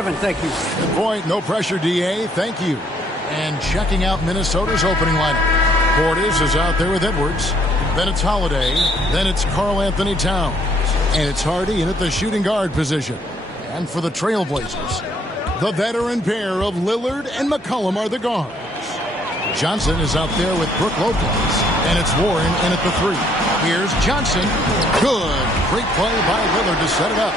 Kevin, thank you. Good point. No pressure, DA. Thank you. And checking out Minnesota's opening lineup. Portis is out there with Edwards. Then it's Holiday. Then it's Karl Anthony Towns. And it's Hardy in at the shooting guard position. And for the Trailblazers, the veteran pair of Lillard and McCollum are the guards. Johnson is out there with Brook Lopez. And it's Warren in at the 3. Here's Johnson. Good. Great play by Lillard to set it up.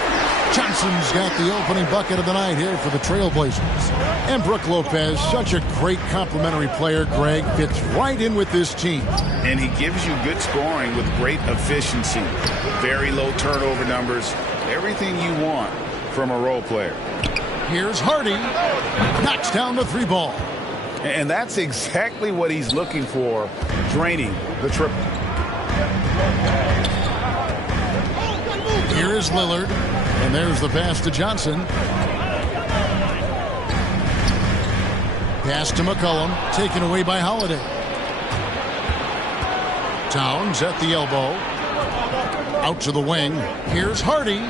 Johnson's got the opening bucket of the night here for the Trailblazers. And Brook Lopez, such a great complimentary player, Greg, fits right in with this team. And he gives you good scoring with great efficiency. Very low turnover numbers. Everything you want from a role player. Here's Hardy. Knocks down the 3 ball. And that's exactly what he's looking for, draining the triple. Here is Lillard. And there's the pass to Johnson. Pass to McCollum, taken away by Holiday. Towns at the elbow. Out to the wing. Here's Hardy.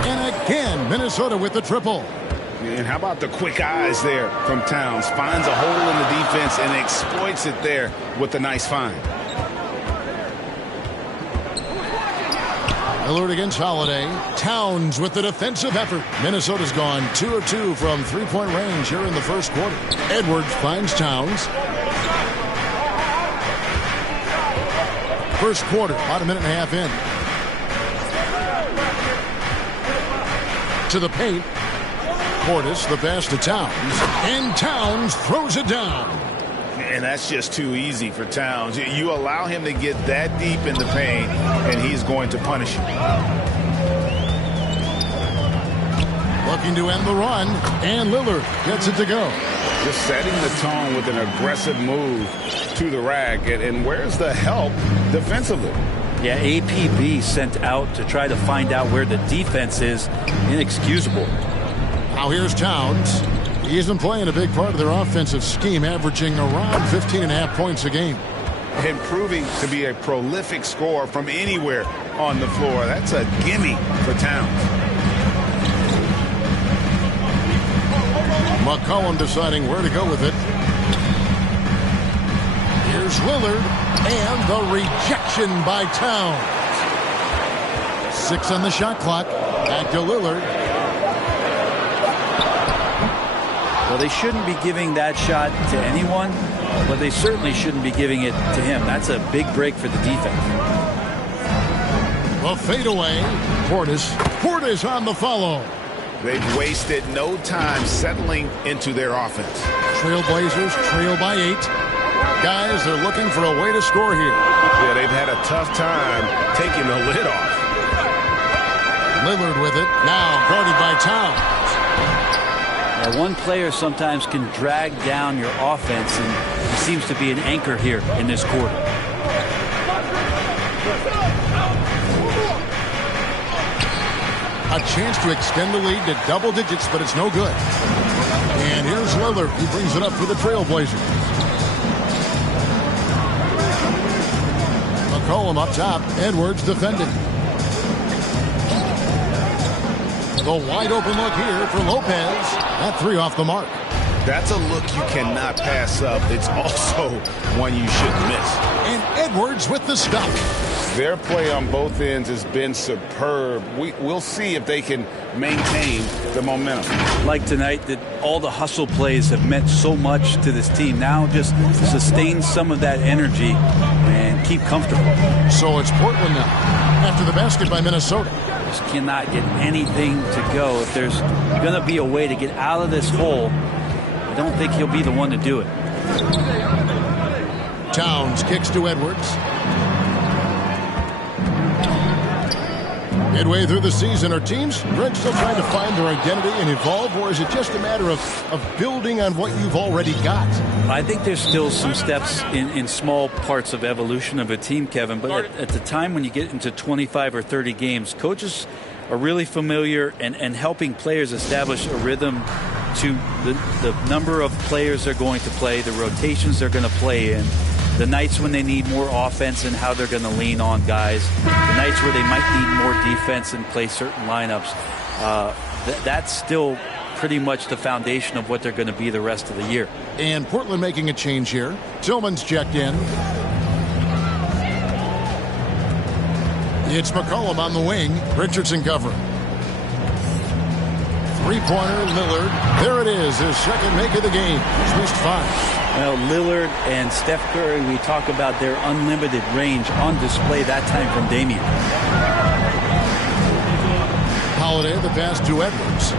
And again, Minnesota with the triple. And how about the quick eyes there from Towns? Finds a hole in the defense and exploits it there with a nice find. Lillard against Holiday. Towns with the defensive effort. Minnesota's gone 2 of 2 from three-point range here in the first quarter. Edwards finds Towns. First quarter, about a minute and a half in. To the paint. Portis, the pass to Towns. And Towns throws it down. And that's just too easy for Towns. You allow him to get that deep in the paint, and he's going to punish you. Looking to end the run, and Lillard gets it to go. Just setting the tone with an aggressive move to the rack. And where's the help defensively? Yeah, APB sent out to try to find out where the defense is. Inexcusable. Now here's Towns. He's been playing a big part of their offensive scheme, averaging around 15.5 points a game. And proving to be a prolific scorer from anywhere on the floor. That's a gimme for Towns. McCollum deciding where to go with it. Here's Lillard, and the rejection by Towns. 6 on the shot clock. Back to Lillard. Well, they shouldn't be giving that shot to anyone, but they certainly shouldn't be giving it to him. That's a big break for the defense. The fadeaway. Portis on the follow. They've wasted no time settling into their offense. Trailblazers trail by 8. Guys, they're looking for a way to score here. Yeah, they've had a tough time taking the lid off. Lillard with it. Now guarded by Towns. Now, one player sometimes can drag down your offense, and he seems to be an anchor here in this quarter. A chance to extend the lead to double digits, but it's no good. And here's Lillard. He brings it up for the Trailblazers. McCollum up top. Edwards defending. The wide open look here for Lopez. That 3 off the mark. That's a look you cannot pass up. It's also one you shouldn't miss. And Edwards with the stop. Their play on both ends has been superb. We'll see if they can maintain the momentum. Like tonight, that all the hustle plays have meant so much to this team. Now just sustain some of that energy and keep comfortable. So it's Portland now after the basket by Minnesota. Just cannot get anything to go. If there's going to be a way to get out of this hole, I don't think he'll be the one to do it. Towns kicks to Edwards. Midway through the season, are teams, Greg, still trying to find their identity and evolve, or is it just a matter of building on what you've already got? I think there's still some steps in small parts of evolution of a team, Kevin, but at the time when you get into 25 or 30 games, coaches are really familiar and helping players establish a rhythm to the number of players they're going to play, the rotations they're going to play in, the nights when they need more offense and how they're going to lean on guys, the nights where they might need more defense and play certain lineups. That's still pretty much the foundation of what they're going to be the rest of the year. And Portland making a change here. Tillman's checked in. It's McCollum on the wing. Richardson covering. Three-pointer, Lillard. There it is, his second make of the game. He's missed 5. Well, Lillard and Steph Curry, we talk about their unlimited range on display that time from Damian. Holiday, the pass to Edwards.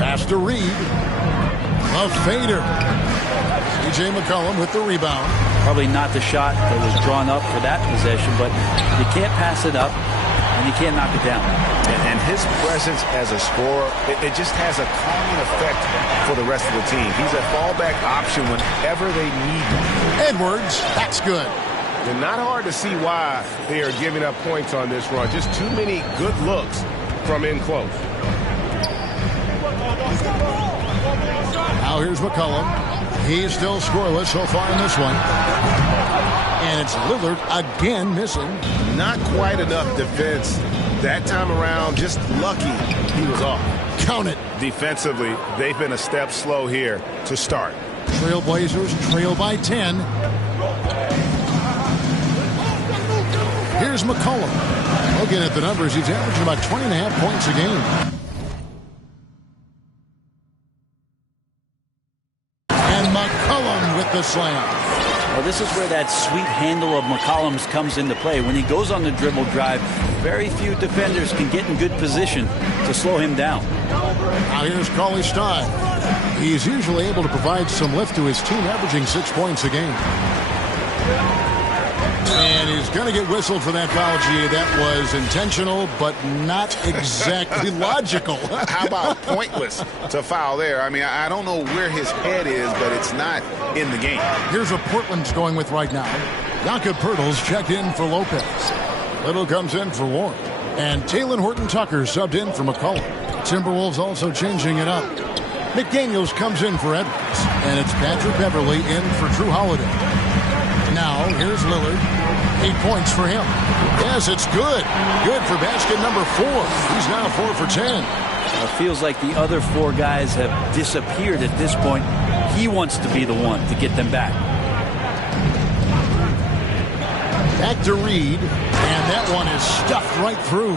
Pass to Reed. A fader. C.J. McCollum with the rebound. Probably not the shot that was drawn up for that possession, but you can't pass it up and you can't knock it down. And his presence as a scorer, it just has a calming effect for the rest of the team. He's a fallback option whenever they need him. Edwards, that's good. And not hard to see why they are giving up points on this run. Just too many good looks from in close. Now here's McCollum. He's still scoreless so far in this one. And it's Lillard again missing. Not quite enough defense that time around. Just lucky he was off. Count it. Defensively, they've been a step slow here to start. Trailblazers trail by 10. Here's McCollum. Looking at the numbers, he's averaging about 20.5 points a game. And McCollum with the slam. Well, this is where that sweet handle of McCollum's comes into play. When he goes on the dribble drive, very few defenders can get in good position to slow him down. Now here's Cauley Stein. He's usually able to provide some lift to his team, averaging 6 points a game. And he's going to get whistled for that foul, G. That was intentional, but not exactly logical. How about pointless to foul there? I mean, I don't know where his head is, but it's not in the game. Here's what Portland's going with right now. Jakob Poeltl's checked in for Lopez. Little comes in for Warren. And Talen Horton-Tucker subbed in for McCollum. Timberwolves also changing it up. McDaniels comes in for Edwards. And it's Patrick Beverley in for Drew Holiday. Now, here's Lillard. 8 points for him. Yes, it's good. Good for basket number 4. He's now 4 for 10. It feels like the other 4 guys have disappeared at this point. He wants to be the one to get them back. Back to Reed. And that one is stuffed right through.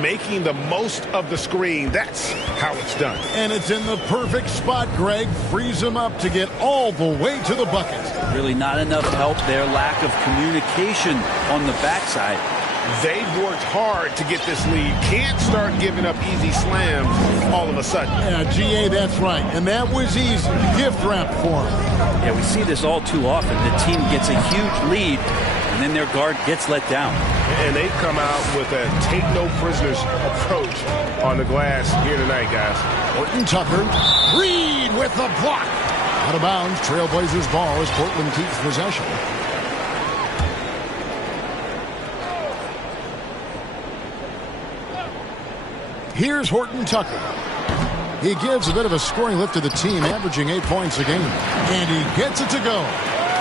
making the most of the screen. That's how it's done. And it's in the perfect spot, Greg. Frees him up to get all the way to the bucket. Really not enough help there. Lack of communication on the backside. They've worked hard to get this lead. Can't start giving up easy slams all of a sudden. Yeah, GA, that's right. And that was easy. Gift wrap for him. Yeah, we see this all too often. The team gets a huge lead, and then their guard gets let down. And they've come out with a take-no-prisoners approach on the glass here tonight, guys. Horton Tucker. Reed with the block. Out of bounds. Trailblazers ball as Portland keeps possession. Here's Horton Tucker. He gives a bit of a scoring lift to the team, averaging 8 points a game. And he gets it to go.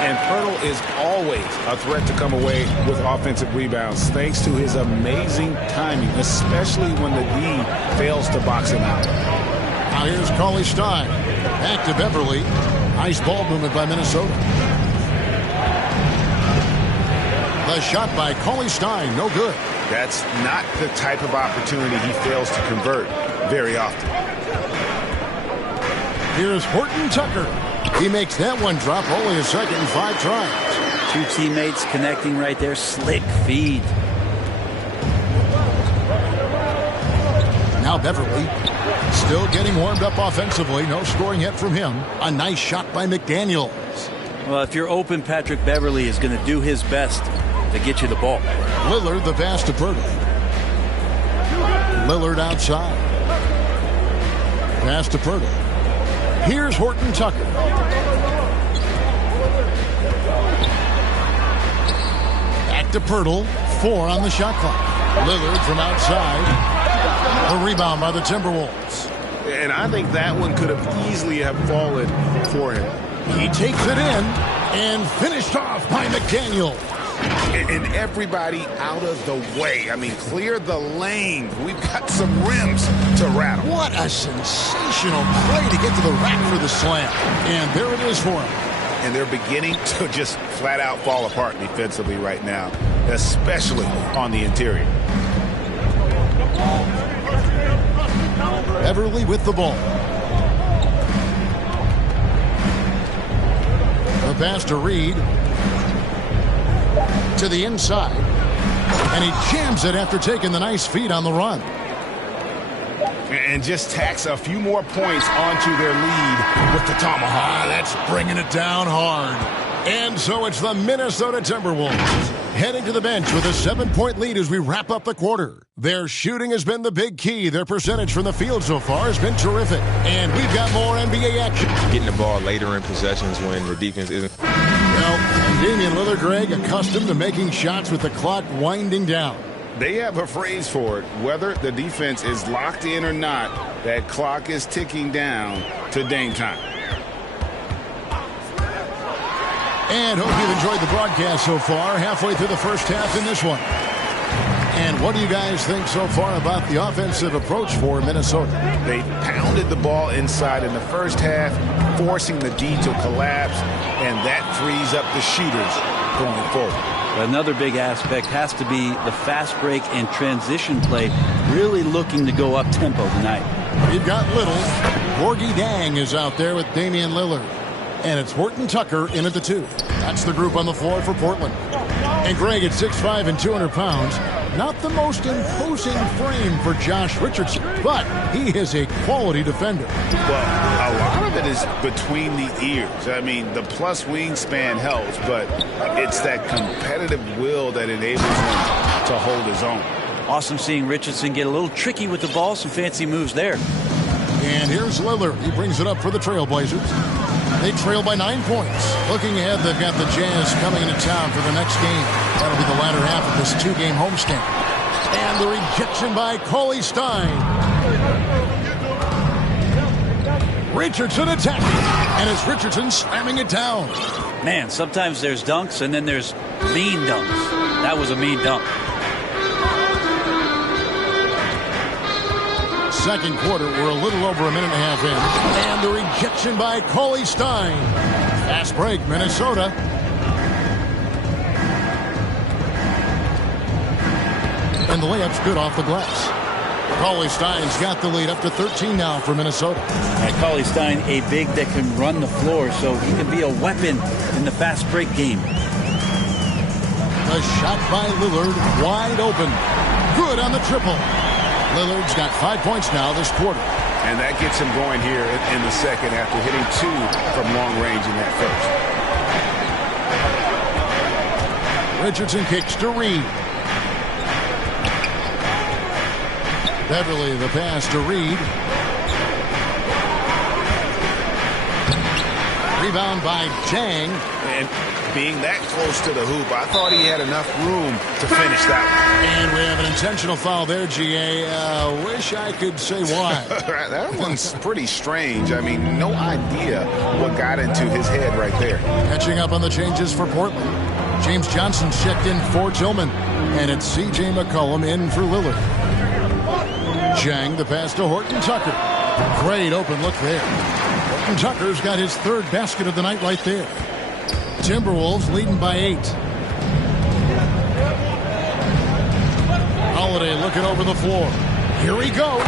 And Pirtle is always a threat to come away with offensive rebounds, thanks to his amazing timing, especially when the D fails to box him out. Now here's Cauley Stein. Back to Beverly. Nice ball movement by Minnesota. The shot by Cauley Stein, no good. That's not the type of opportunity he fails to convert very often. Here's Horton Tucker. He makes that one drop, only a second and 5 tries. Two teammates connecting right there. Slick feed. Now Beverly still getting warmed up offensively. No scoring yet from him. A nice shot by McDaniels. Well, if you're open, Patrick Beverly is going to do his best to get you the ball. Lillard the pass to Pirtle. Lillard outside. Pass to Pirtle. Here's Horton Tucker. Back to Pirtle. 4 on the shot clock. Lillard from outside. A rebound by the Timberwolves. And I think that one could have easily have fallen for him. He takes it in and finished off by McDaniel. And everybody out of the way. I mean, clear the lane. We've got some rims to rattle. What a sensational play to get to the rack for the slam. And there it is for him. And they're beginning to just flat out fall apart defensively right now, especially on the interior. Beverly with the ball. The pass to Reed. To the inside. And he jams it after taking the nice feed on the run. And just tacks a few more points onto their lead with the tomahawk. That's bringing it down hard. And so it's the Minnesota Timberwolves heading to the bench with a 7-point lead as we wrap up the quarter. Their shooting has been the big key. Their percentage from the field so far has been terrific. And we've got more NBA action. Getting the ball later in possessions when the defense isn't. Well, Damian Lillard, Greg, accustomed to making shots with the clock winding down. They have a phrase for it. Whether the defense is locked in or not, that clock is ticking down to Dame time. And hope you've enjoyed the broadcast so far. Halfway through the first half in this one. And what do you guys think so far about the offensive approach for Minnesota? They pounded the ball inside in the first half, forcing the D to collapse, and that frees up the shooters going forward. Another big aspect has to be the fast break and transition play, really looking to go up tempo tonight. You've got Little. Gorgie Dang is out there with Damian Lillard. And it's Horton Tucker in at the 2. That's the group on the floor for Portland. And Greg at 6'5" and 200 pounds. Not the most imposing frame for Josh Richardson, but he is a quality defender. Well, a lot of it is between the ears. I mean, the plus wingspan helps, but it's that competitive will that enables him to hold his own. Awesome seeing Richardson get a little tricky with the ball. Some fancy moves there. And here's Lillard. He brings it up for the Trailblazers. They trail by 9 points. Looking ahead, they've got the Jazz coming into town for the next game. That'll be the latter half of this 2-game homestand. And the rejection by Cauley Stein. Richardson attacking. And it's Richardson slamming it down. Man, sometimes there's dunks and then there's mean dunks. That was a mean dunk. Second quarter, we're a little over a minute and a half in. And the rejection by Cauley Stein. Fast break, Minnesota. And the layup's good off the glass. Cauley-Stein's got the lead up to 13 now for Minnesota. And Cauley-Stein, a big that can run the floor, so he can be a weapon in the fast break game. A shot by Lillard, wide open. Good on the triple. Lillard's got 5 points now this quarter. And that gets him going here in the second after hitting 2 from long range in that first. Richardson kicks to Reed. Beverly the pass to Reed. Rebound by Chang. And being that close to the hoop, I thought he had enough room to finish that one. And we have an intentional foul there, G.A. Wish I could say why. That one's pretty strange. I mean, no idea what got into his head right there. Catching up on the changes for Portland. James Johnson checked in for Tillman. And it's C.J. McCollum in for Lillard. Chang, the pass to Horton Tucker. Great open look there. Horton Tucker's got his 3rd basket of the night right there. Timberwolves leading by 8. Holiday looking over the floor. Here he goes.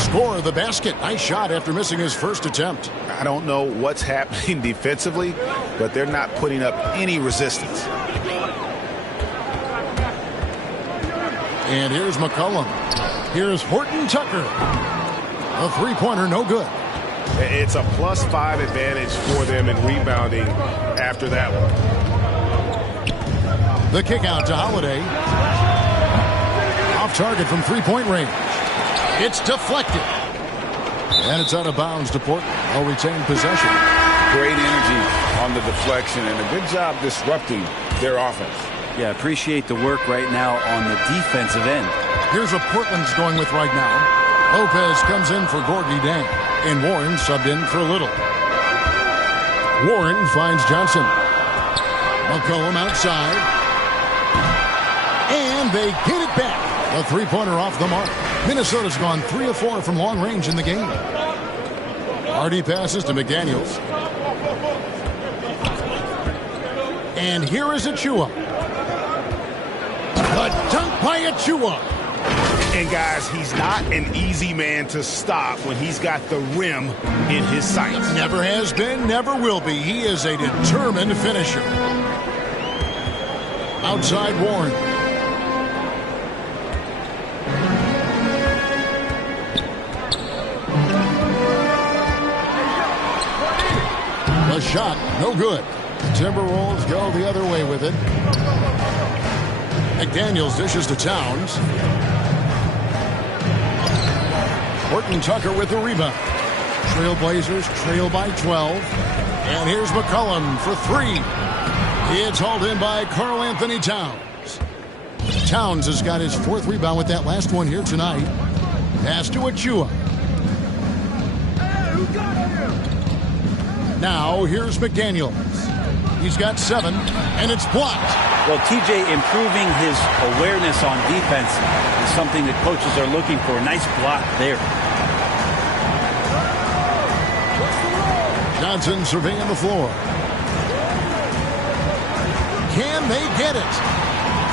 Score of the basket. Nice shot after missing his first attempt. I don't know what's happening defensively, but they're not putting up any resistance. And here's McCollum. Here's Horton Tucker. A 3-pointer, no good. It's a +5 advantage for them in rebounding after that one. The kick out to Holiday. Off target from 3-point range. It's deflected. And it's out of bounds to Portland. They'll retain possession. Great energy on the deflection and a good job disrupting their offense. Yeah, appreciate the work right now on the defensive end. Here's what Portland's going with right now. Lopez comes in for Gorgie Dang. And Warren subbed in for Little. Warren finds Johnson. McCollum outside. And they get it back. A 3-pointer off the mark. Minnesota's gone 3 of 4 from long range in the game. Hardy passes to McDaniels. And here is Achua. The dunk by Achua. And guys, he's not an easy man to stop when he's got the rim in his sights. Never has been, never will be. He is a determined finisher. Outside Warren. The shot, no good. Timberwolves go the other way with it. McDaniels dishes to Towns. Horton Tucker with the rebound. Trailblazers trail by 12. And here's McCollum for 3. It's hauled in by Karl Anthony Towns. Towns has got his 4th rebound with that last one here tonight. Pass to Achua. Now here's McDaniels. He's got 7, and it's blocked. Well, TJ improving his awareness on defense is something that coaches are looking for. Nice block there. Johnson surveying the floor. Can they get it?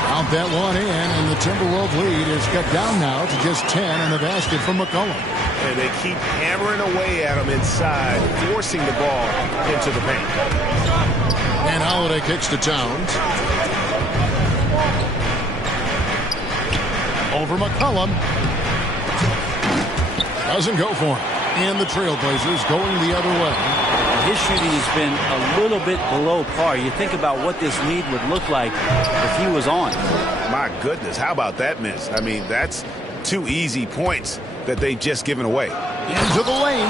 Count that one in, and the Timberwolves lead is cut down now to just 10 in the basket from McCollum. And they keep hammering away at him inside, forcing the ball into the paint. And Holiday kicks to Towns. Over McCollum. Doesn't go for him. And the Trailblazers going the other way. His shooting has been a little bit below par. You think about what this lead would look like if he was on. My goodness, how about that miss? I mean, that's 2 easy points that they've just given away. Into the lane.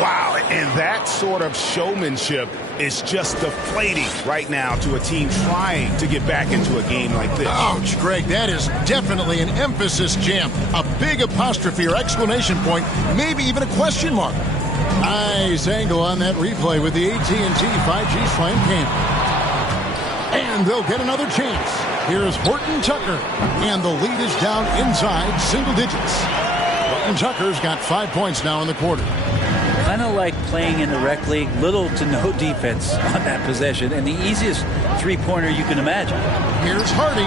Wow, and that sort of showmanship is just deflating right now to a team trying to get back into a game like this. Ouch, Greg, that is definitely an emphasis jam. A big apostrophe or exclamation point, maybe even a question mark. Nice angle on that replay with the AT&T 5G Slam Cam. And they'll get another chance. Here's Horton Tucker, and the lead is down inside single digits. Horton Tucker's got 5 points now in the quarter. Kind of like playing in the rec league, little to no defense on that possession, and the easiest 3-pointer you can imagine. Here's Hardy.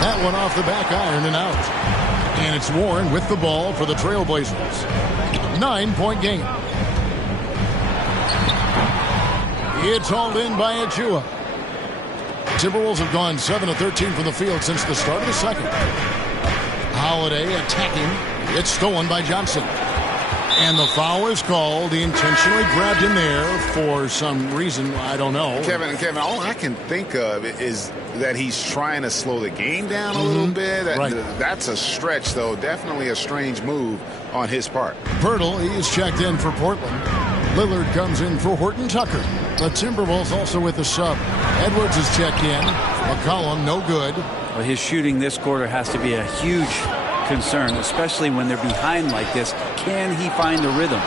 That one off the back iron and out. And it's Warren with the ball for the Trailblazers. 9-point game. It's hauled in by Achua. Timberwolves have gone 7 of 13 from the field since the start of the second. Holiday attacking. It's stolen by Johnson. And the foul is called. He intentionally grabbed him there for some reason. I don't know. Kevin, all I can think of is that he's trying to slow the game down a little bit. Right. That's a stretch, though. Definitely a strange move on his part. Pirtle, he's checked in for Portland. Lillard comes in for Horton Tucker. The Timberwolves also with the sub. Edwards is checked in. McCollum, no good. Well, his shooting this quarter has to be a huge concern, especially when they're behind like this. Can he find the rhythm?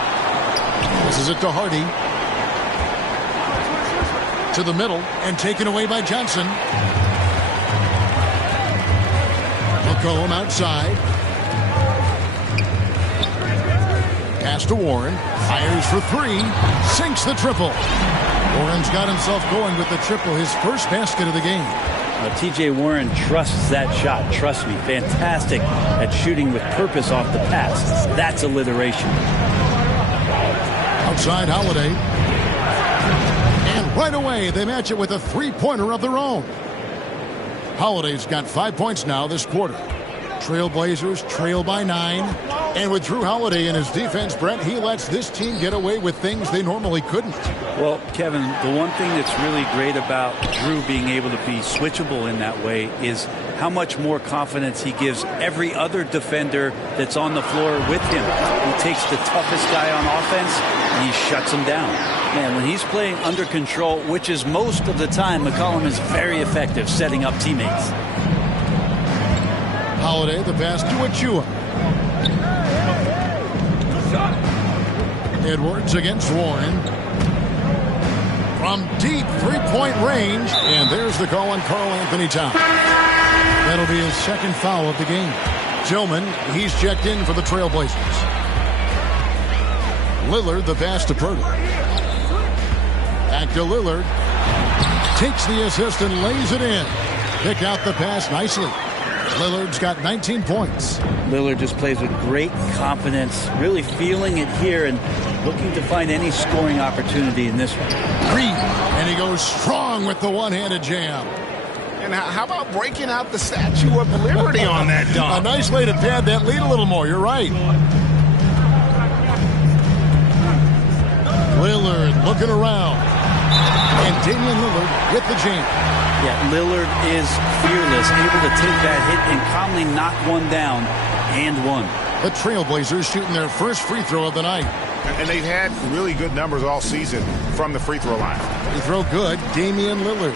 This is it to Hardy. To the middle and taken away by Johnson. McCollum outside. Pass to Warren. Fires for three. Sinks the triple. Warren's got himself going with the triple, his first basket of the game. T.J. Warren trusts that shot. Trust me. Fantastic at shooting with purpose off the pass. That's alliteration. Outside Holiday. And right away, they match it with a three-pointer of their own. Holiday's got 5 points now this quarter. Trailblazers trail by 9. And with Drew Holiday in his defense, Brent, he lets this team get away with things they normally couldn't. Well, Kevin, the one thing that's really great about Drew being able to be switchable in that way is how much more confidence he gives every other defender that's on the floor with him. He takes the toughest guy on offense and he shuts him down. Man, when he's playing under control, which is most of the time, McCollum is very effective setting up teammates. Holiday, the pass to Achua. Edwards against Warren. From deep three-point range. And there's the call on Karl Anthony Towns. That'll be his second foul of the game. Tillman, he's checked in for the Trailblazers. Lillard, the pass to Pirtle. Back to Lillard. Takes the assist and lays it in. Pick out the pass nicely. Lillard's got 19 points. Lillard just plays with great confidence, really feeling it here and looking to find any scoring opportunity in this one. Green, and he goes strong with the one-handed jam. And how about breaking out the Statue of Liberty on that dunk? A nice way to pad that lead a little more. You're right. Lillard looking around. And Damian Lillard with the jam. Yeah, Lillard is fearless, able to take that hit and calmly knock one down and one. The Trailblazers shooting their first free throw of the night. And they've had really good numbers all season from the free throw line. Free throw good, Damian Lillard.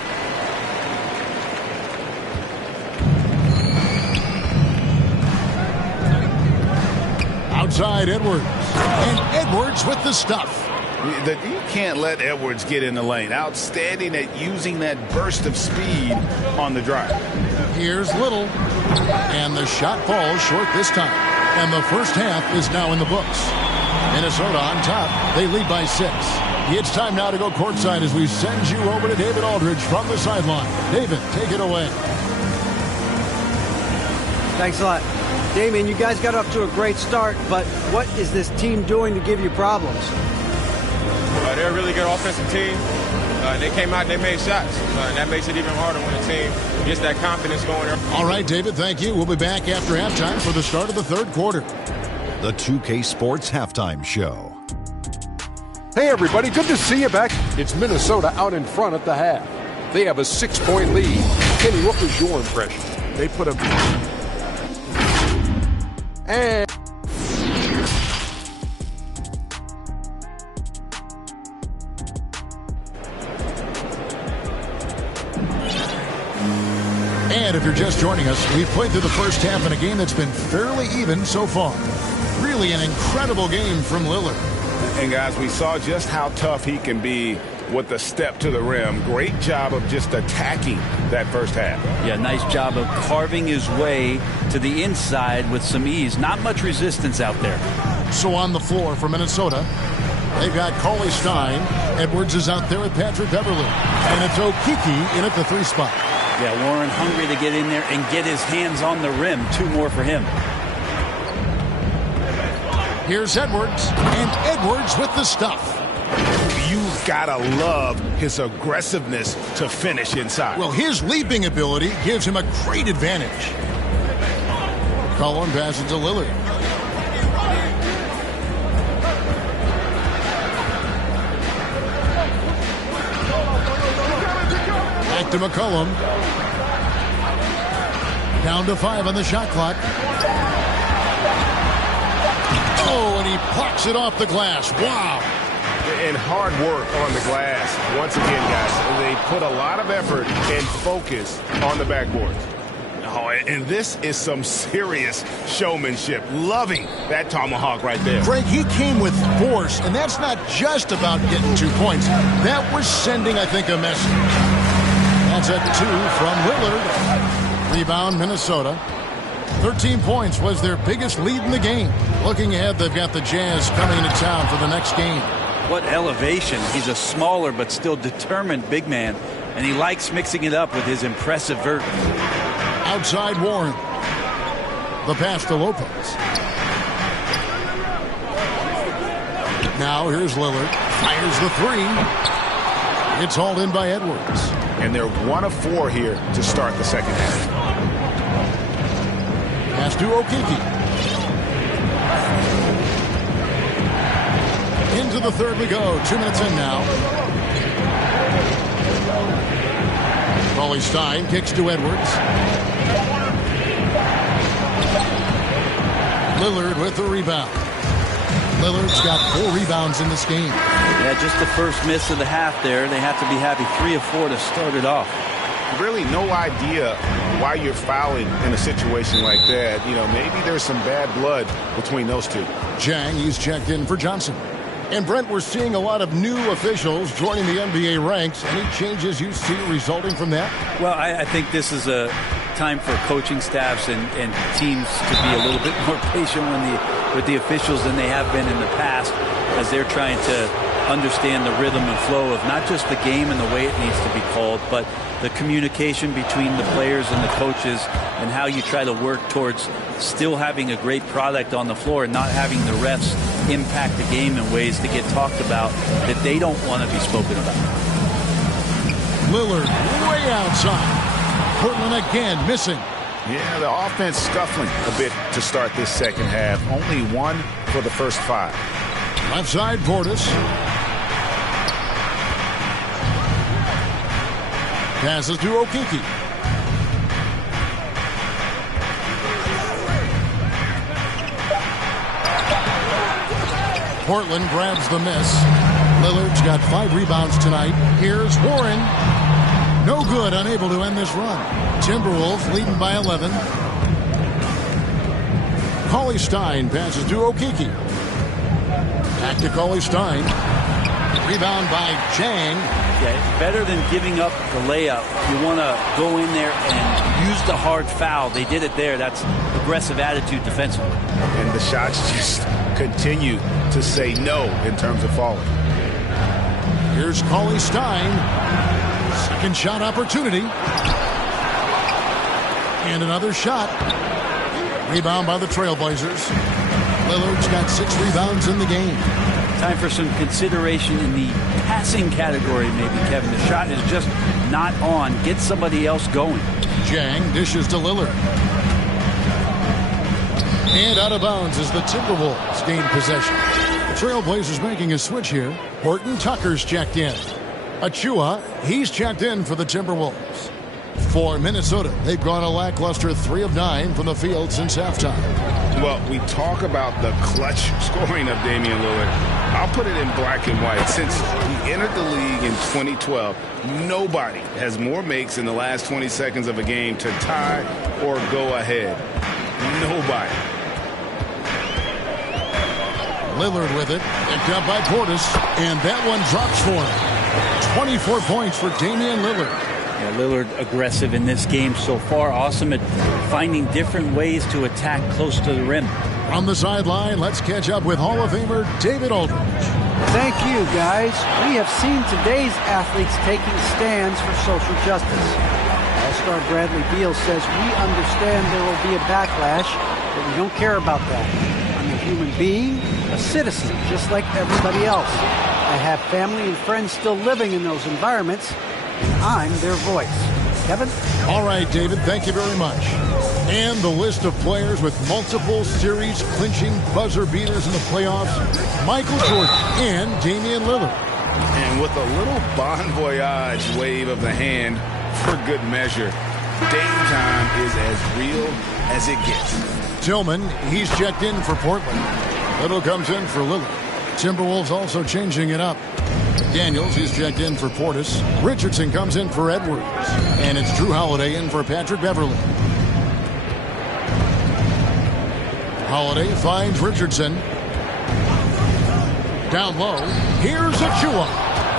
Outside Edwards. And Edwards with the stuff. You can't let Edwards get in the lane. Outstanding at using that burst of speed on the drive. Here's Little. And the shot falls short this time. And the first half is now in the books. Minnesota on top. They lead by 6. It's time now to go courtside as we send you over to David Aldridge from the sideline. David, take it away. Thanks a lot. Damian, you guys got off to a great start, but what is this team doing to give you problems? They're a really good offensive team. They came out and they made shots. And that makes it even harder when the team gets that confidence going. All right, David, thank you. We'll be back after halftime for the start of the third quarter. The 2K Sports Halftime Show. Hey, everybody. Good to see you back. It's Minnesota out in front at the half. They have a 6-point lead. Kenny, what was your impression? They put a... And... And if you're just joining us, we've played through the first half in a game that's been fairly even so far. Really an incredible game from Lillard. And guys, we saw just how tough he can be with the step to the rim. Great job of just attacking that first half. Yeah, nice job of carving his way to the inside with some ease. Not much resistance out there. So on the floor for Minnesota, they've got Cauley Stein. Edwards is out there with Patrick Beverly. And it's Okeke in at the 3 spot. Yeah, Warren hungry to get in there and get his hands on the rim. 2 more for him. Here's Edwards, and Edwards with the stuff. You've got to love his aggressiveness to finish inside. Well, his leaping ability gives him a great advantage. Cullen passes to Lillard. Back to McCollum. Down to 5 on the shot clock. Oh, and he plucks it off the glass. Wow. And hard work on the glass. Once again, guys, they put a lot of effort and focus on the backboard. Oh, and this is some serious showmanship. Loving that tomahawk right there. Greg, he came with force, and that's not just about getting 2 points. That was sending, I think, a message. That's a 2 from Lillard. Rebound, Minnesota. 13 points was their biggest lead in the game. Looking ahead, they've got the Jazz coming into town for the next game. What elevation. He's a smaller but still determined big man, and he likes mixing it up with his impressive vert. Outside Warren. The pass to Lopez. Now here's Lillard. Fires the 3. It's hauled in by Edwards. And they're 1 of 4 here to start the second half. Pass to Okeke. Into the third we go. 2 minutes in now. Paulie Stein kicks to Edwards. Lillard with the rebound. Lillard's got 4 rebounds in this game. Yeah, just the first miss of the half there. They have to be happy. 3 of 4 to start it off. Really no idea why you're fouling in a situation like that. You know, maybe there's some bad blood between those two. Jang, he's checked in for Johnson. And Brent, we're seeing a lot of new officials joining the NBA ranks. Any changes you see resulting from that? Well, I think this is a time for coaching staffs and teams to be a little bit more patient with the officials than they have been in the past, as they're trying to understand the rhythm and flow of not just the game and the way it needs to be called, but the communication between the players and the coaches, and how you try to work towards still having a great product on the floor and not having the refs impact the game in ways to get talked about that they don't want to be spoken about. Lillard way outside. Portland again missing. Yeah, the offense scuffling a bit to start this second half. Only 1 for the first 5. Left side, Portis. Passes to Okeke. Portland grabs the miss. Lillard's got 5 rebounds tonight. Here's Warren. No good, unable to end this run. Timberwolves leading by 11. Paulie Stein passes to Okeke. Back to Paulie Stein. Rebound by Jang. Yeah, better than giving up the layup. You want to go in there and use the hard foul. They did it there. That's aggressive attitude defensively. And the shots just continue to say no in terms of falling. Here's Paulie Stein. Second shot opportunity. And another shot. Rebound by the Trailblazers. Lillard's got 6 rebounds in the game. Time for some consideration in the passing category, maybe, Kevin. The shot is just not on. Get somebody else going. Jang dishes to Lillard. And out of bounds as the Timberwolves gain possession. The Trailblazers making a switch here. Horton Tucker's checked in. Achua, he's checked in for the Timberwolves. For Minnesota, they've gone a lackluster 3 of 9 from the field since halftime. Well, we talk about the clutch scoring of Damian Lillard. I'll put it in black and white. Since he entered the league in 2012, nobody has more makes in the last 20 seconds of a game to tie or go ahead. Nobody. Lillard with it, picked up by Portis, and that one drops for him. 24 points for Damian Lillard. Yeah, Lillard aggressive in this game so far. Awesome at finding different ways to attack close to the rim. From the sideline, let's catch up with Hall of Famer David Aldridge. Thank you, guys. We have seen today's athletes taking stands for social justice. As All-Star Bradley Beal says, "We understand there will be a backlash, but we don't care about that. I'm a human being, a citizen, just like everybody else. I have family and friends still living in those environments, and I'm their voice." Kevin? All right, David, thank you very much. And the list of players with multiple series-clinching buzzer beaters in the playoffs: Michael Jordan and Damian Lillard. And with a little bon voyage wave of the hand for good measure, Dame time is as real as it gets. Tillman, he's checked in for Portland. Little comes in for Lillard. Timberwolves also changing it up. Daniels, he's checked in for Portis. Richardson comes in for Edwards. And it's Drew Holiday in for Patrick Beverley. Holiday finds Richardson. Down low, here's Achua.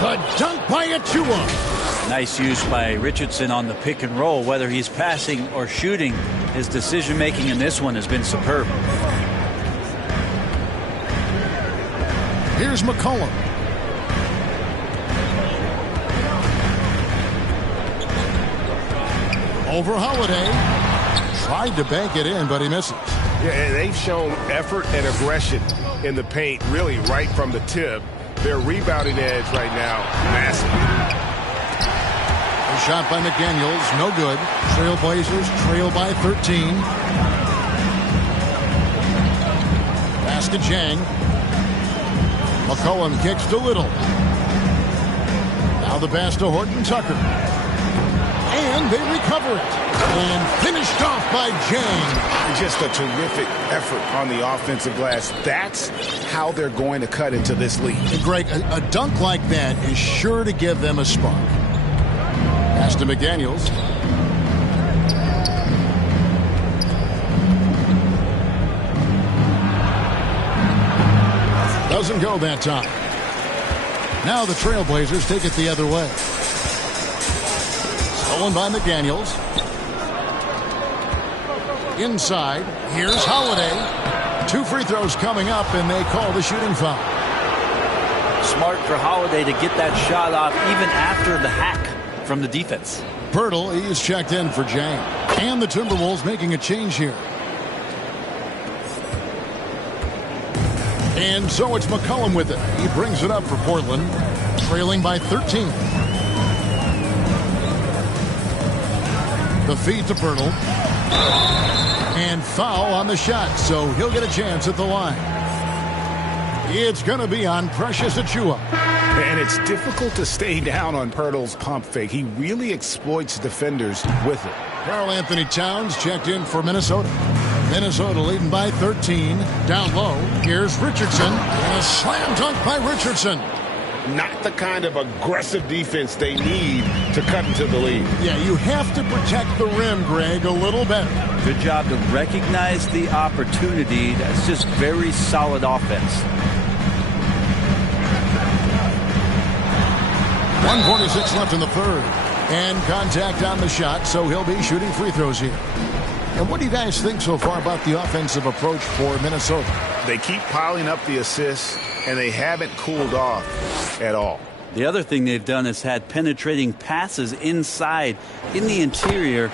The dunk by Achua. Nice use by Richardson on the pick and roll. Whether he's passing or shooting, his decision making in this one has been superb. Here's McCollum. Over Holiday. Tried to bank it in, but he misses. Yeah, and they've shown effort and aggression in the paint, really right from the tip. Their rebounding edge right now, massive. A shot by McDaniels, no good. Trailblazers trail by 13. Pass to Chang. McCollum kicks to Little. Now the pass to Horton Tucker. And they recover it. And finished off by Chang. Just a terrific effort on the offensive glass. That's how they're going to cut into this league. Greg, a dunk like that is sure to give them a spark. Pass to McDaniels. Doesn't go that time. Now the Trailblazers take it the other way. Stolen by McDaniels. Inside, here's Holiday. 2 free throws coming up, and they call the shooting foul. Smart for Holiday to get that shot off even after the hack from the defense. Pirtle, he's checked in for Jang. And the Timberwolves making a change here. And so it's McCollum with it. He brings it up for Portland, trailing by 13. The feed to Pirtle. And foul on the shot, so he'll get a chance at the line. It's going to be on Precious Achua. And it's difficult to stay down on Pirtle's pump fake. He really exploits defenders with it. Karl Anthony Towns checked in for Minnesota. Minnesota leading by 13. Down low, here's Richardson. And a slam dunk by Richardson. Not the kind of aggressive defense they need to cut into the lead. Yeah, you have to protect the rim, Greg, a little better. Good job to recognize the opportunity. That's just very solid offense. 1:46 left in the third. And contact on the shot, so he'll be shooting free throws here. And what do you guys think so far about the offensive approach for Minnesota? They keep piling up the assists, and they haven't cooled off at all. The other thing they've done is had penetrating passes inside, in the interior,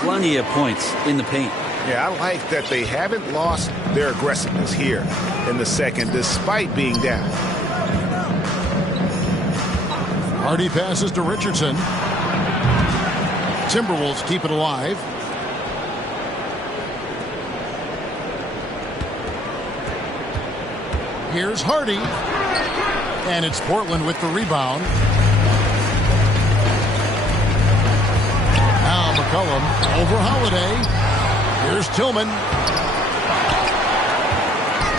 plenty of points in the paint. Yeah, I like that they haven't lost their aggressiveness here in the second, despite being down. Hardy passes to Richardson. Timberwolves keep it alive. Here's Hardy. And it's Portland with the rebound. Now McCollum over Holiday. Here's Tillman.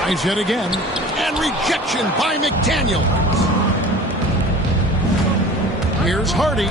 Tries hit again. And rejection by McDaniel. Here's Hardy.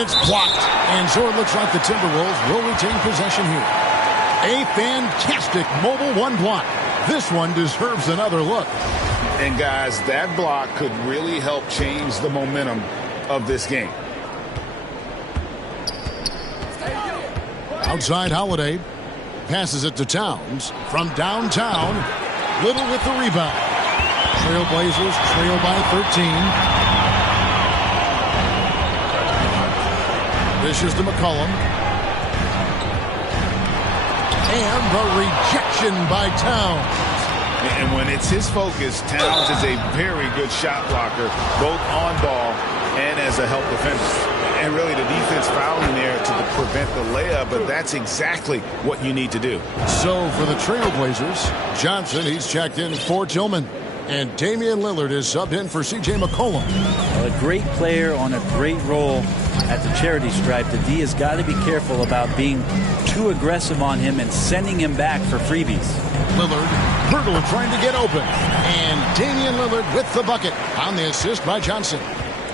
It's blocked. And so it looks like the Timberwolves will retain possession here. A fantastic mobile one block. This one deserves another look. And guys, that block could really help change the momentum of this game. Outside Holiday. Passes it to Towns from downtown. Little with the rebound. Trailblazers trail by 13. Dishes to McCollum. And the rejection by Towns. And when it's his focus, Towns is a very good shot blocker, both on ball and as a help defender. And really the defense fouling there to prevent the layup, but that's exactly what you need to do. So for the Trailblazers, Johnson, he's checked in for Tillman. And Damian Lillard is subbed in for C.J. McCollum. A great player on a great role at the charity stripe. The D has got to be careful about being too aggressive on him and sending him back for freebies. Lillard, Pirtle trying to get open. And Damian Lillard with the bucket on the assist by Johnson.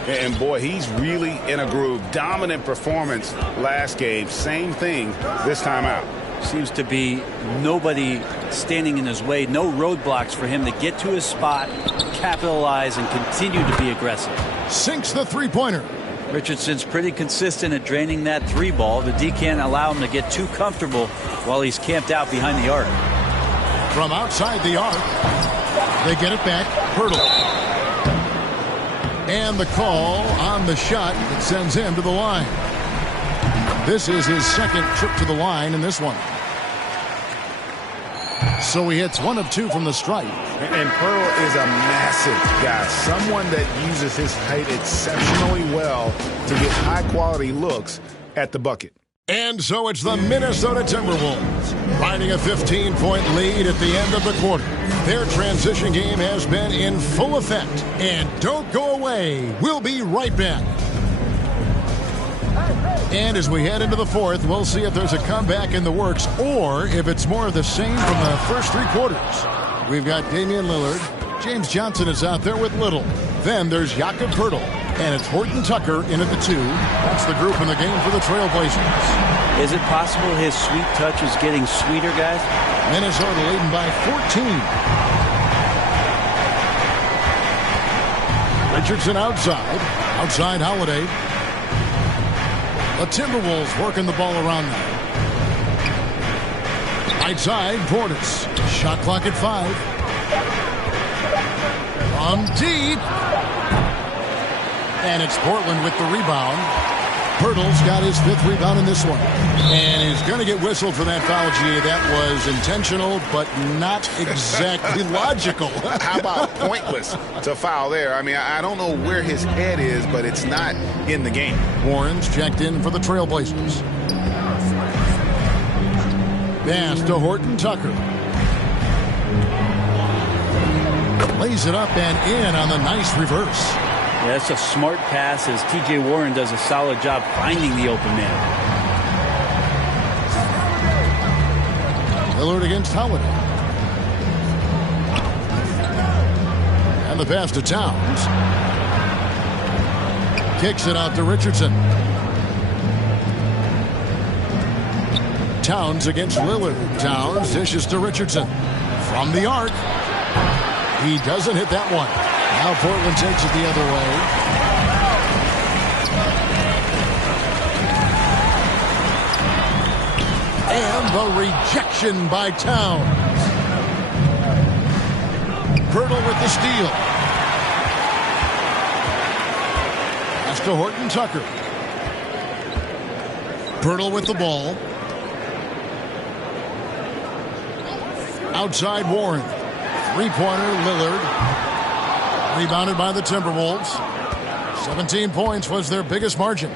And boy, he's really in a groove. Dominant performance last game. Same thing this time out. Seems to be nobody standing in his way. No roadblocks for him to get to his spot, capitalize, and continue to be aggressive. Sinks the three-pointer. Richardson's pretty consistent at draining that three ball. The D can't allow him to get too comfortable while he's camped out behind the arc. From outside the arc, they get it back. Pirtle. And the call on the shot that sends him to the line. This is his second trip to the line in this one. So he hits 1 of 2 from the stripe. And Pearl is a massive guy. Someone that uses his height exceptionally well to get high-quality looks at the bucket. And so it's the Minnesota Timberwolves riding a 15-point lead at the end of the quarter. Their transition game has been in full effect. And don't go away. We'll be right back. And as we head into the fourth, we'll see if there's a comeback in the works or if it's more of the same from the first 3 quarters. We've got Damian Lillard. James Johnson is out there with Little. Then there's Jakob Pirtle. And it's Horton Tucker in at the 2. That's the group in the game for the Trailblazers. Is it possible his sweet touch is getting sweeter, guys? Minnesota leading by 14. Richardson outside. Outside Holiday. The Timberwolves working the ball around them. Right side, Portis. Shot clock at 5. From deep. And it's Portland with the rebound. Pirtle's got his 5th rebound in this one. And he's going to get whistled for that foul, G. That was intentional, but not exactly logical. How about pointless to foul there? I mean, I don't know where his head is, but it's not in the game. Warren's checked in for the Trailblazers. Pass to Horton Tucker. Lays it up and in on the nice reverse. Yeah, that's a smart pass as T.J. Warren does a solid job finding the open man. Lillard against Holiday. And the pass to Towns. Kicks it out to Richardson. Towns against Lillard. Towns dishes to Richardson. From the arc. He doesn't hit that one. Now Portland takes it the other way. And the rejection by Towns. Pirtle with the steal. Pass to Horton Tucker. Pirtle with the ball. Outside Warren. Three-pointer Lillard. Rebounded by the Timberwolves. 17 points was their biggest margin.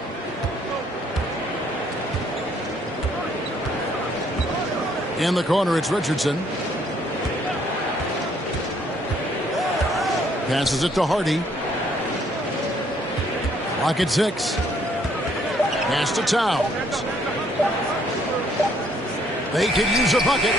In the corner, it's Richardson. Passes it to Hardy. Clock at 6. Pass to Towns. They could use a bucket.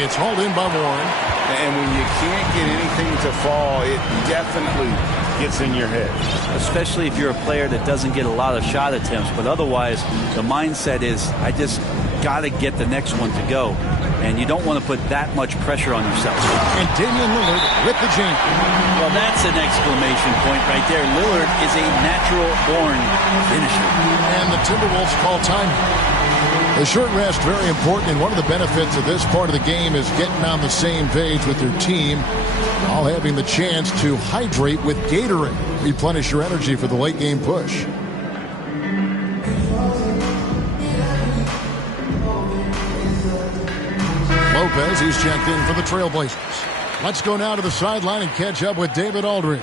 It's hauled in by Warren. And when you can't get anything to fall, it definitely gets in your head. Especially if you're a player that doesn't get a lot of shot attempts, but otherwise the mindset is, I just got to get the next one to go. And you don't want to put that much pressure on yourself. And Damian Lillard with the jam. Well, that's an exclamation point right there. Lillard is a natural-born finisher. And the Timberwolves call time. The short rest, very important, and one of the benefits of this part of the game is getting on the same page with your team, all having the chance to hydrate with Gatorade, replenish your energy for the late game push. Lopez, he's checked in for the Trailblazers. Let's go now to the sideline and catch up with David Aldridge.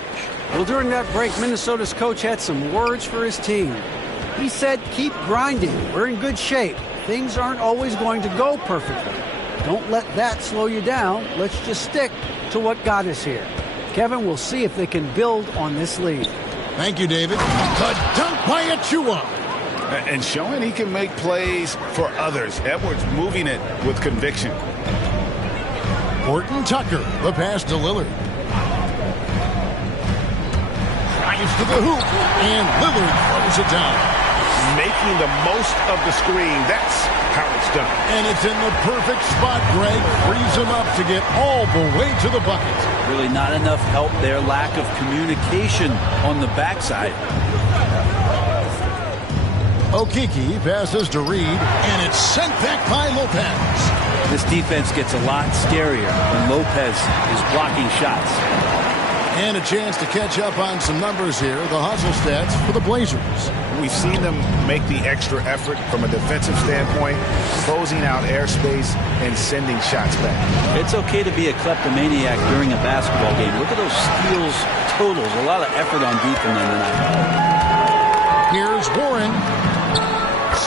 Well, during that break, Minnesota's coach had some words for his team. He said, keep grinding. We're in good shape. Things aren't always going to go perfectly. Don't let that slow you down. Let's just stick to what got us here. Kevin, we'll see if they can build on this lead. Thank you, David. The dunk by Achua. And showing he can make plays for others. Edwards moving it with conviction. Horton Tucker, the pass to Lillard. Drives to the hoop, and Lillard throws it down. Making the most of the screen. That's how it's done. And it's in the perfect spot, Greg. Frees him up to get all the way to the bucket. Really not enough help there. Lack of communication on the backside. Okeke passes to Reed, and it's sent back by Lopez. This defense gets a lot scarier when Lopez is blocking shots. And a chance to catch up on some numbers here. The hustle stats for the Blazers. We've seen them make the extra effort from a defensive standpoint, closing out airspace and sending shots back. It's okay to be a kleptomaniac during a basketball game. Look at those steals totals. A lot of effort on deep from them tonight. Here's Warren.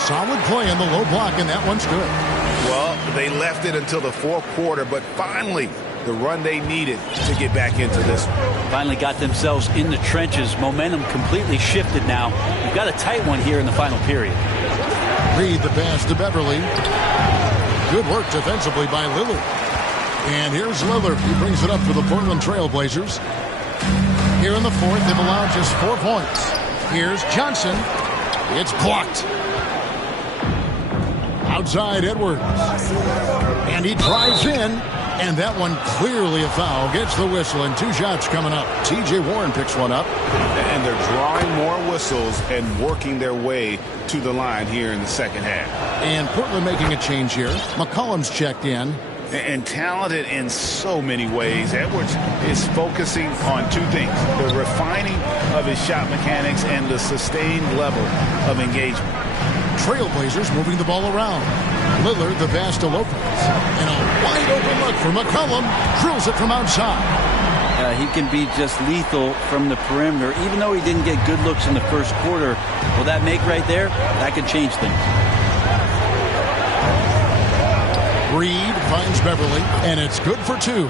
Solid play in the low block, and that one's good. Well, they left it until the fourth quarter, but finally the run they needed to get back into this one. Finally got themselves in the trenches. Momentum completely shifted now. We've got a tight one here in the final period. Reed the pass to Beverly. Good work defensively by Lillard. And here's Lillard. He brings it up for the Portland Trailblazers. Here in the fourth, they've allowed just 4 points. Here's Johnson. It's blocked. Outside Edwards. And he drives in. And that one clearly a foul. Gets the whistle, and 2 shots coming up. T.J. Warren picks one up. And they're drawing more whistles and working their way to the line here in the second half. And Portland making a change here. McCollum's checked in. And talented in so many ways. Edwards is focusing on 2 things. The refining of his shot mechanics and the sustained level of engagement. Trailblazers moving the ball around. Lillard the pass to Lopez. And a wide open look for McCollum. Drills it from outside. He can be just lethal from the perimeter. Even though he didn't get good looks in the first quarter, will that make right there? That could change things. Reed finds Beverly, and it's good for 2.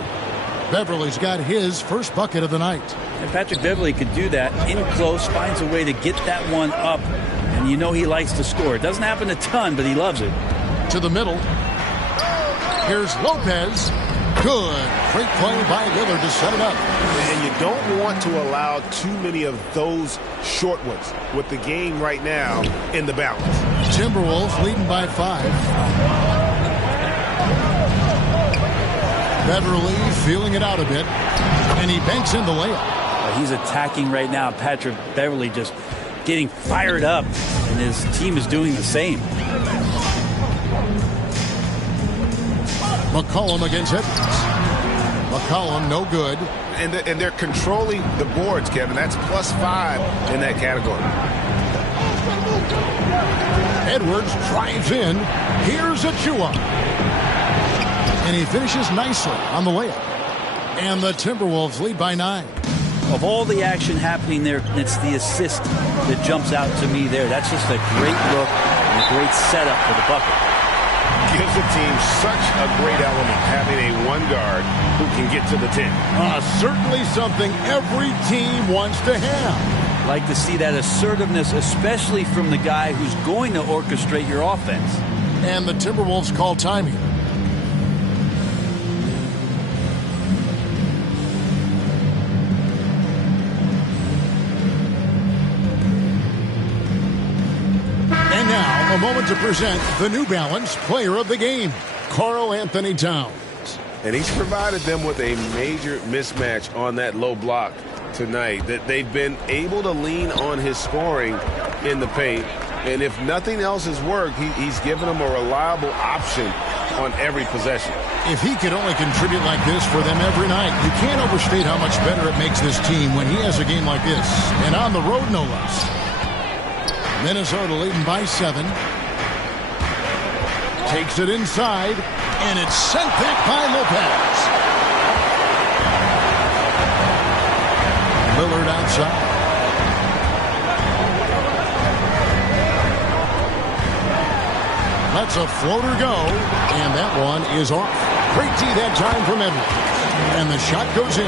Beverly's got his first bucket of the night. And Patrick Beverly could do that in close, finds a way to get that one up. And you know he likes to score. It doesn't happen a ton, but he loves it. To the middle. Here's Lopez. Good. Great play by Lillard to set it up. And you don't want to allow too many of those short ones with the game right now in the balance. Timberwolves leading by 5. Beverly feeling it out a bit. And he banks in the layup. He's attacking right now. Patrick Beverly just getting fired up. And his team is doing the same. McCollum against Edwards. McCollum, no good. And they're controlling the boards, Kevin. That's +5 in that category. Edwards drives in. Here's Achua. And he finishes nicely on the layup. And the Timberwolves lead by 9. Of all the action happening there, it's the assist that jumps out to me there. That's just a great look and a great setup for the bucket. Gives the team such a great element, having a 1 guard who can get to the 10. Certainly something every team wants to have. Like to see that assertiveness, especially from the guy who's going to orchestrate your offense. And the Timberwolves call time here. A moment to present the New Balance Player of the Game, Karl Anthony Towns. And he's provided them with a major mismatch on that low block tonight, that they've been able to lean on his scoring in the paint. And if nothing else has worked, he's given them a reliable option on every possession. If he could only contribute like this for them every night, you can't overstate how much better it makes this team when he has a game like this. And on the road, no less. Minnesota leading by 7. Takes it inside, and it's sent back by Lopez. Lillard outside. Lets a floater go, and that one is off. Great D that time from Edwards. And the shot goes in.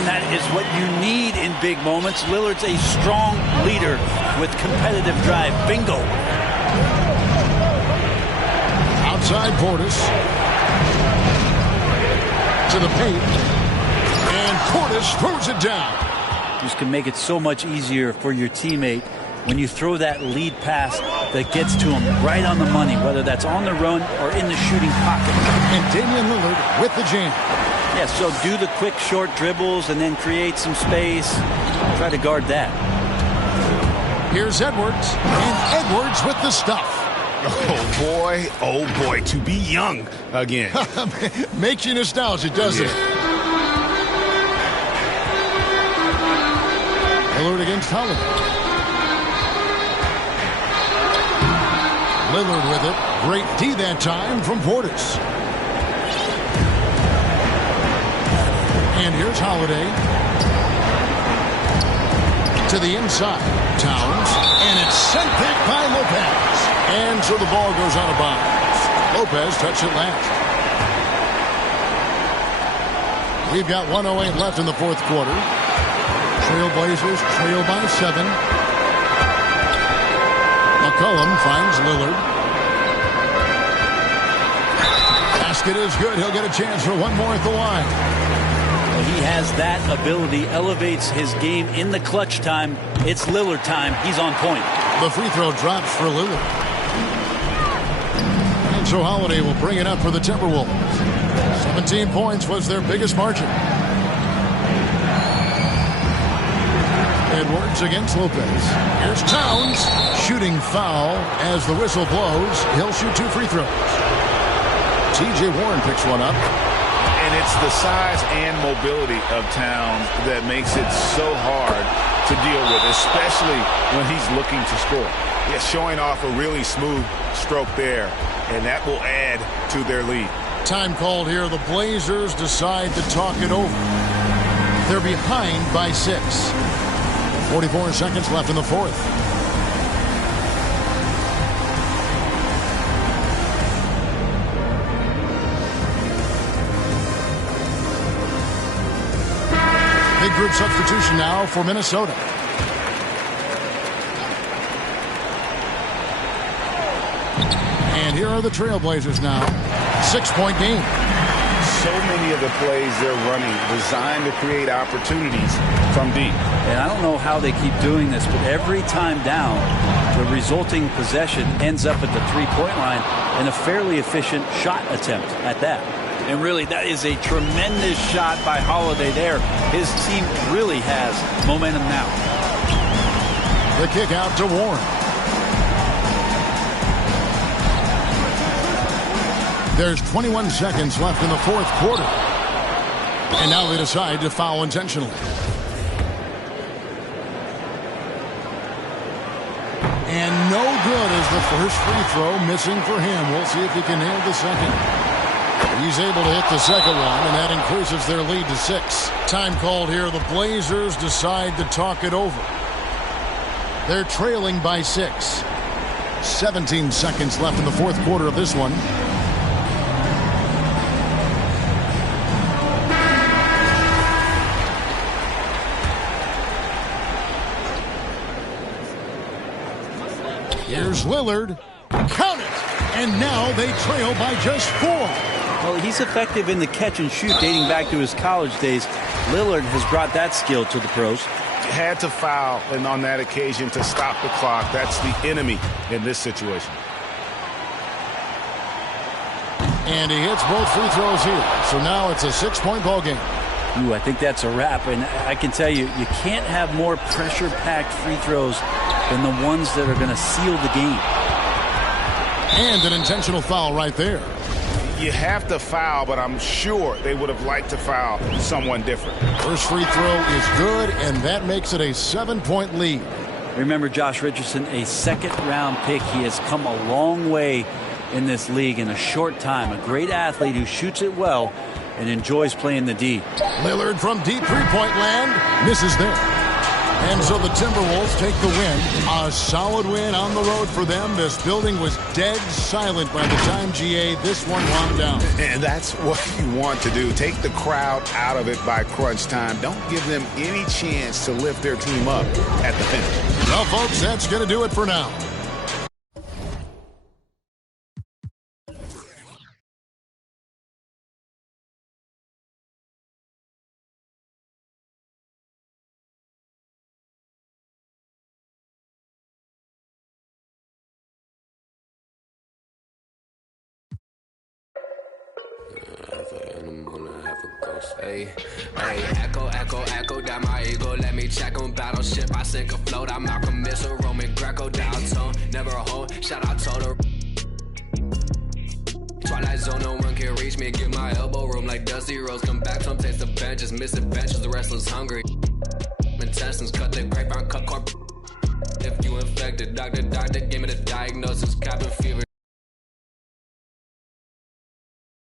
And that is what you need in big moments. Lillard's a strong leader with competitive drive. Bingo. Outside Portis. To the paint. And Portis throws it down. This can make it so much easier for your teammate when you throw that lead pass that gets to him right on the money, whether that's on the run or in the shooting pocket. And Damian Lillard with the jam. Yeah, so do the quick short dribbles and then create some space. Try to guard that. Here's Edwards, and Edwards with the stuff. Oh boy, to be young again. Makes you nostalgic, doesn't it? Lillard against Holiday. Lillard with it. Great D that time from Portis. And here's Holiday. To the inside. Towns. And it's sent back by Lopez. And so the ball goes out of bounds. Lopez touched it last. We've got 1:08 left in the fourth quarter. Trailblazers trail by 7. McCollum finds Lillard. Basket is good. He'll get a chance for one more at the line. Well, he has that ability, elevates his game in the clutch time. It's Lillard time. He's on point. The free throw drops for Lillard. And so Holiday will bring it up for the Timberwolves. 17 points was their biggest margin. Edwards against Lopez. Here's Towns. Shooting foul as the whistle blows. He'll shoot 2 free throws. T.J. Warren picks one up. And it's the size and mobility of Towns that makes it so hard to deal with, especially when he's looking to score. He's showing off a really smooth stroke there, and that will add to their lead. Time called here. The Blazers decide to talk it over. They're behind by 6. 44 seconds left in the fourth. Big group substitution now for Minnesota. And here are the Trailblazers now. 6-point game. So many of the plays they're running designed to create opportunities from deep. And I don't know how they keep doing this, but every time down, the resulting possession ends up at the three-point line and a fairly efficient shot attempt at that. And really, that is a tremendous shot by Holiday there. His team really has momentum now. The kick out to Warren. There's 21 seconds left in the fourth quarter. And now they decide to foul intentionally. And no good as the first free throw missing for him. We'll see if he can nail the second. He's able to hit the second one, and that increases their lead to 6. Time called here. The Blazers decide to talk it over. They're trailing by 6. 17 seconds left in the fourth quarter of this one. Here's Lillard. Count it! And now they trail by just 4. Well, he's effective in the catch and shoot dating back to his college days. Lillard has brought that skill to the pros. had to foul and on that occasion to stop the clock. That's the enemy in this situation. And he hits both free throws here. So now it's a 6-point ball game. Ooh, I think that's a wrap. And I can tell you, you can't have more pressure-packed free throws than the ones that are going to seal the game. And an intentional foul right there. You have to foul, but I'm sure they would have liked to foul someone different. First free throw is good, and that makes it a 7-point lead. Remember Josh Richardson, a second-round pick. He has come a long way in this league in a short time. A great athlete who shoots it well and enjoys playing the D. Lillard from deep three-point land misses there. And so the Timberwolves take the win. A solid win on the road for them. This building was dead silent by the time, GA, this one wound down. And that's what you want to do. Take the crowd out of it by crunch time. Don't give them any chance to lift their team up at the finish. Well, folks, that's going to do it for now. Hey, echo down my ego. Let me check on battleship. I sink afloat. I'm Malcolm Missile, Roman Greco, down tone. Never a hole. Shout out Toto. Twilight zone, no one can reach me. Get my elbow room like Dusty Rose. Come back, some taste the benches. Missing benches, the wrestlers hungry. Intestines cut the grapevine, cut corp. If you infected, doctor, gave me the diagnosis. Cabin fever.